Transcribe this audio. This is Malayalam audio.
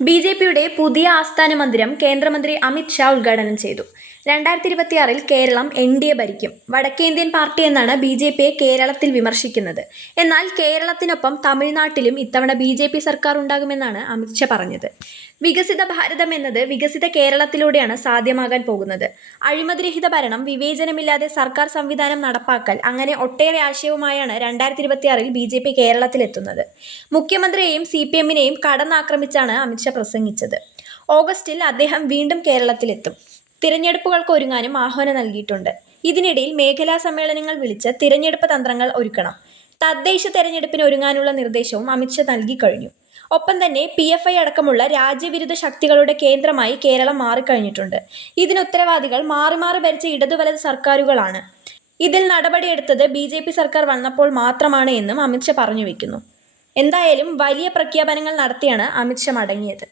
ബി ജെ പിയുടെ പുതിയ ആസ്ഥാന മന്ദിരം കേന്ദ്രമന്ത്രി അമിത് ഷാ ഉദ്ഘാടനം ചെയ്തു. രണ്ടായിരത്തി ഇരുപത്തിയാറിൽ കേരളം എൻ ഡി എ ഭരിക്കും. വടക്കേന്ത്യൻ പാർട്ടി എന്നാണ് ബി ജെ പിയെ കേരളത്തിൽ വിമർശിക്കുന്നത്. എന്നാൽ കേരളത്തിനൊപ്പം തമിഴ്നാട്ടിലും ഇത്തവണ ബി ജെ പി സർക്കാർ ഉണ്ടാകുമെന്നാണ് അമിത് ഷാ പറഞ്ഞത്. വികസിത ഭാരതം എന്നത് വികസിത കേരളത്തിലൂടെയാണ് സാധ്യമാകാൻ പോകുന്നത്. അഴിമതിരഹിത ഭരണം വിവേചനമില്ലാതെ സർക്കാർ സംവിധാനം നടപ്പാക്കൽ അങ്ങനെ ഒട്ടേറെ ആശയവുമായാണ് രണ്ടായിരത്തി ഇരുപത്തിയാറിൽ ബി ജെ പി കേരളത്തിലെത്തുന്നത്. മുഖ്യമന്ത്രിയെയും സി പി എമ്മിനെയും കടന്നാക്രമിച്ചാണ് അമിത്ഷാ പ്രസംഗിച്ചത്. ഓഗസ്റ്റിൽ അദ്ദേഹം വീണ്ടും കേരളത്തിലെത്തും. തിരഞ്ഞെടുപ്പുകൾക്ക് ഒരുങ്ങാനും ആഹ്വാനം നൽകിയിട്ടുണ്ട്. ഇതിനിടയിൽ മേഖലാ സമ്മേളനങ്ങൾ വിളിച്ച് തിരഞ്ഞെടുപ്പ് തന്ത്രങ്ങൾ ഒരുക്കണം. തദ്ദേശ തെരഞ്ഞെടുപ്പിന് ഒരുങ്ങാനുള്ള നിർദ്ദേശവും അമിത്ഷാ നൽകിക്കഴിഞ്ഞു ഒപ്പം തന്നെ പി എഫ് ഐ അടക്കമുള്ള രാജ്യവിരുദ്ധ ശക്തികളുടെ കേന്ദ്രമായി കേരളം മാറിക്കഴിഞ്ഞിട്ടുണ്ട്. ഇതിന് ഉത്തരവാദികൾ മാറി മാറി ഭരിച്ച ഇടതുവലത് സർക്കാരുകളാണ്. ഇതിൽ നടപടിയെടുത്തത് ബി ജെ പി സർക്കാർ വന്നപ്പോൾ മാത്രമാണ് എന്നും അമിത്ഷാ പറഞ്ഞു വെക്കുന്നു. എന്തായാലും വലിയ പ്രഖ്യാപനങ്ങൾ നടത്തിയാണ് അമിത്ഷാ മടങ്ങിയത്.